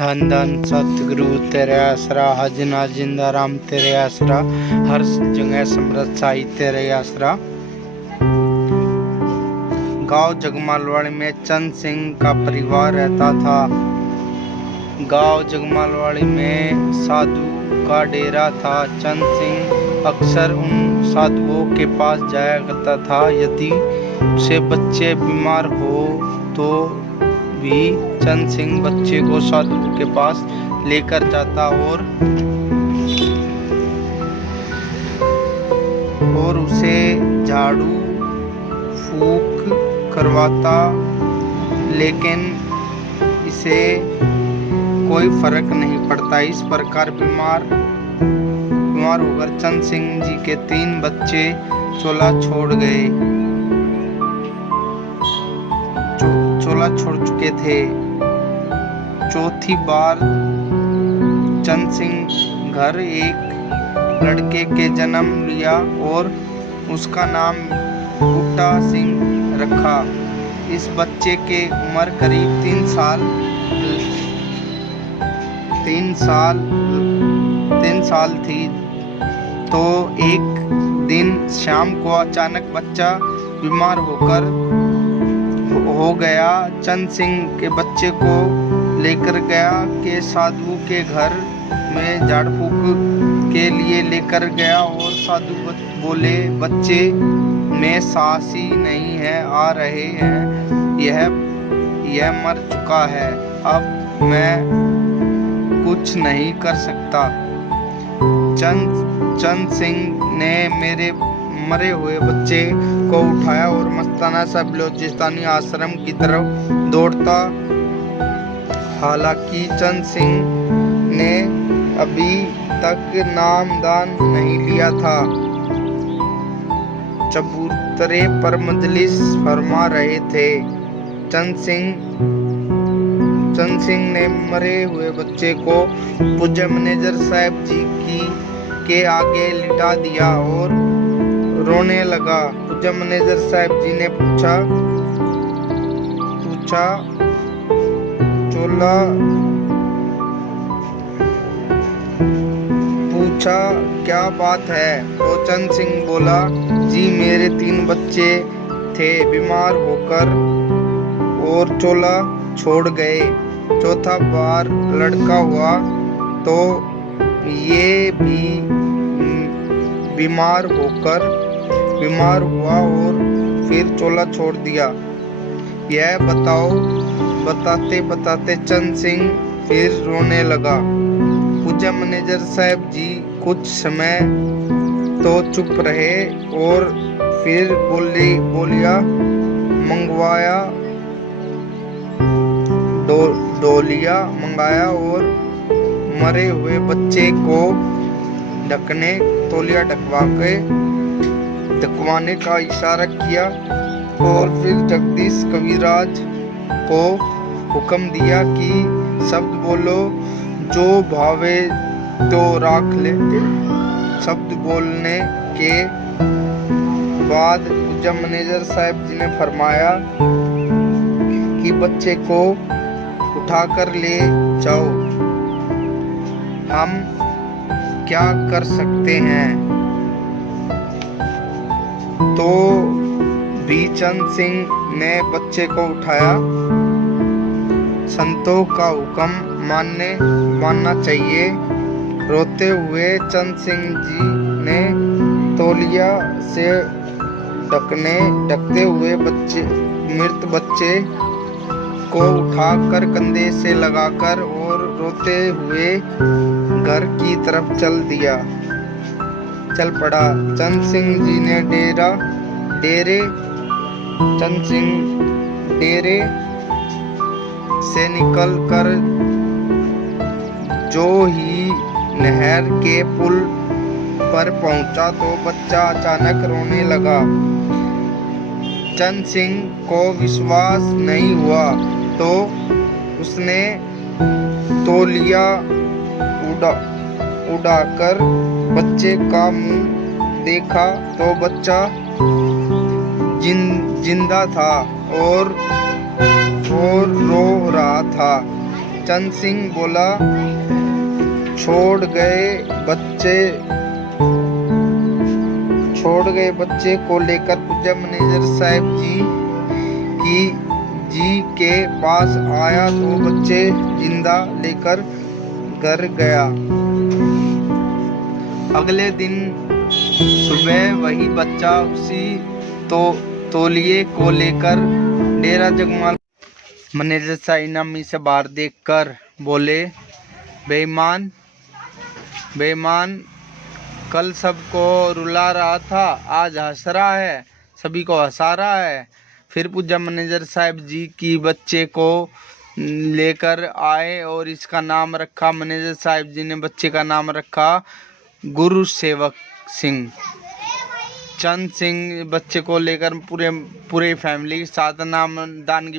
धन धन सतगुरु तेरे आसरा, हज ना जिंदा राम तेरे आसरा, हर जगह समृद्ध साई तेरे आसरा। गांव जगमालवाड़ी में चंद सिंह का परिवार रहता था। गांव जगमालवाड़ी में साधु का डेरा था। चंद सिंह अक्सर उन साधुओं के पास जाया करता था। यदि उसे बच्चे बीमार हो तो भी चंद सिंह बच्चे को साधु के पास लेकर जाता और उसे झाड़ू फूंक करवाता, लेकिन इसे कोई फर्क नहीं पड़ता। इस प्रकार बीमार होकर चंद सिंह जी के 3 बच्चे चोला छोड़ चुके थे। चौथी बार चंद सिंह घर एक लड़के के जन्म लिया और उसका नाम बूटा सिंह रखा। इस बच्चे के उम्र करीब 3 साल थी। तो एक दिन शाम को अचानक बच्चा बीमार हो गया। चंद सिंह के बच्चे को लेकर गया के साधु के घर में झाड़ फूंक के लिए लेकर गया और साधु बोले, बच्चे में सांस ही नहीं है, आ रहे हैं, यह मर चुका है, अब मैं कुछ नहीं कर सकता। चंद सिंह ने मेरे मरे हुए बच्चे को उठाया और मस्ताना सा बलोचिस्तानी आश्रम की तरफ दौड़ता। हालांकि चंद सिंह ने अभी तक नामदान नहीं लिया था। चबूतरे पर मजलिस फरमा रहे थे। चंद सिंह ने मरे हुए बच्चे को पूज्य मैनेजर साहब जी के आगे लिटा दिया और रोने लगा। पूज्य मैनेजर साहब जी ने पूछा, क्या बात है? तो चंद सिंह बोला, जी मेरे 3 बच्चे थे, बीमार होकर और चोला छोड़ गए। चौथा बार लड़का हुआ तो ये भी बीमार हुआ और फिर चोला छोड़ दिया। यह बताते चंद सिंह फिर रोने लगा। पूज्य मैनेजर साहब जी कुछ समय तो चुप रहे और फिर बोलिया डोलिया मंगाया और मरे हुए बच्चे को तौलिया ढकवाने का इशारा किया और फिर जगदीश कविराज को हुक्म दिया कि शब्द बोलो, जो भावे तो राख ले। शब्द बोलने के बाद पूज्य मैनेजर साहब जी ने फरमाया कि बच्चे को उठाकर ले जाओ, हम क्या कर सकते हैं। तो भी चंद सिंह ने बच्चे को उठाया। संतों का हुक्म मानना चाहिए। रोते हुए चंद सिंह जी ने तौलिया से ढकते हुए मृत बच्चे को उठाकर कंधे से लगाकर और रोते हुए घर की तरफ चल पड़ा। चंद सिंह जी ने डेरे से निकल कर जो ही नहर के पुल पर पहुंचा तो बच्चा अचानक रोने लगा। चंद सिंह को विश्वास नहीं हुआ तो उसने तौलिया उड़ाकर बच्चे का मुंह देखा तो बच्चा जिंदा था और रो रहा था। चंद सिंह बोला, छोड़ गए बच्चे को लेकर पूजा मैनेजर साहब जी के पास आया तो बच्चे जिंदा लेकर घर गया। अगले दिन सुबह वही बच्चा उसी तौलिए को लेकर डेरा जगमाल। मैनेजर साहब इनामी से बाहर देखकर बोले, बेईमान, कल सबको रुला रहा था, आज हंस रहा है, सभी को हंसा रहा है। फिर पूजा मैनेजर साहब जी की बच्चे को लेकर आए और इसका नाम रखा। मैनेजर साहब जी ने बच्चे का नाम रखा गुरु सेवक सिंह। चंद सिंह बच्चे को लेकर पूरे फैमिली के साथ नाम दान की